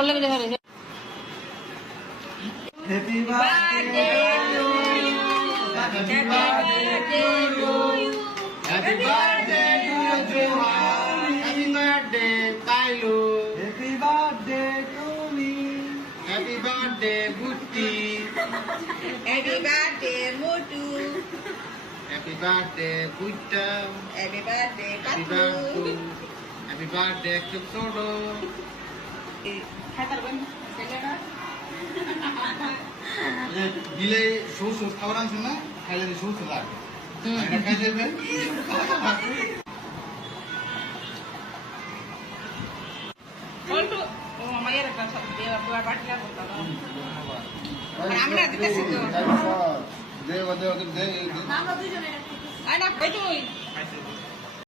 করলে বেড়ে ধরে happy birthday to you happy birthday to you happy birthday to Johan happy birthday কাইলু happy birthday to me happy birthday বুটি happy birthday মোটু happy birthday বুইটা happy birthday happy কাটু birthday happy birthday ছোটো খাতার বন্ধ সেটা দিলে সৌ সৌ খাবার আনছেন না খাইলে সৌ সৌ লাগে এটা খাই দেবে বলতো ও মায়ের একটা সব দেওয়া পুরা বাটিলা বলতো আমরা দিতেছি তো দেব দেব দেব আমরা দুইজনে আয় না কই তুই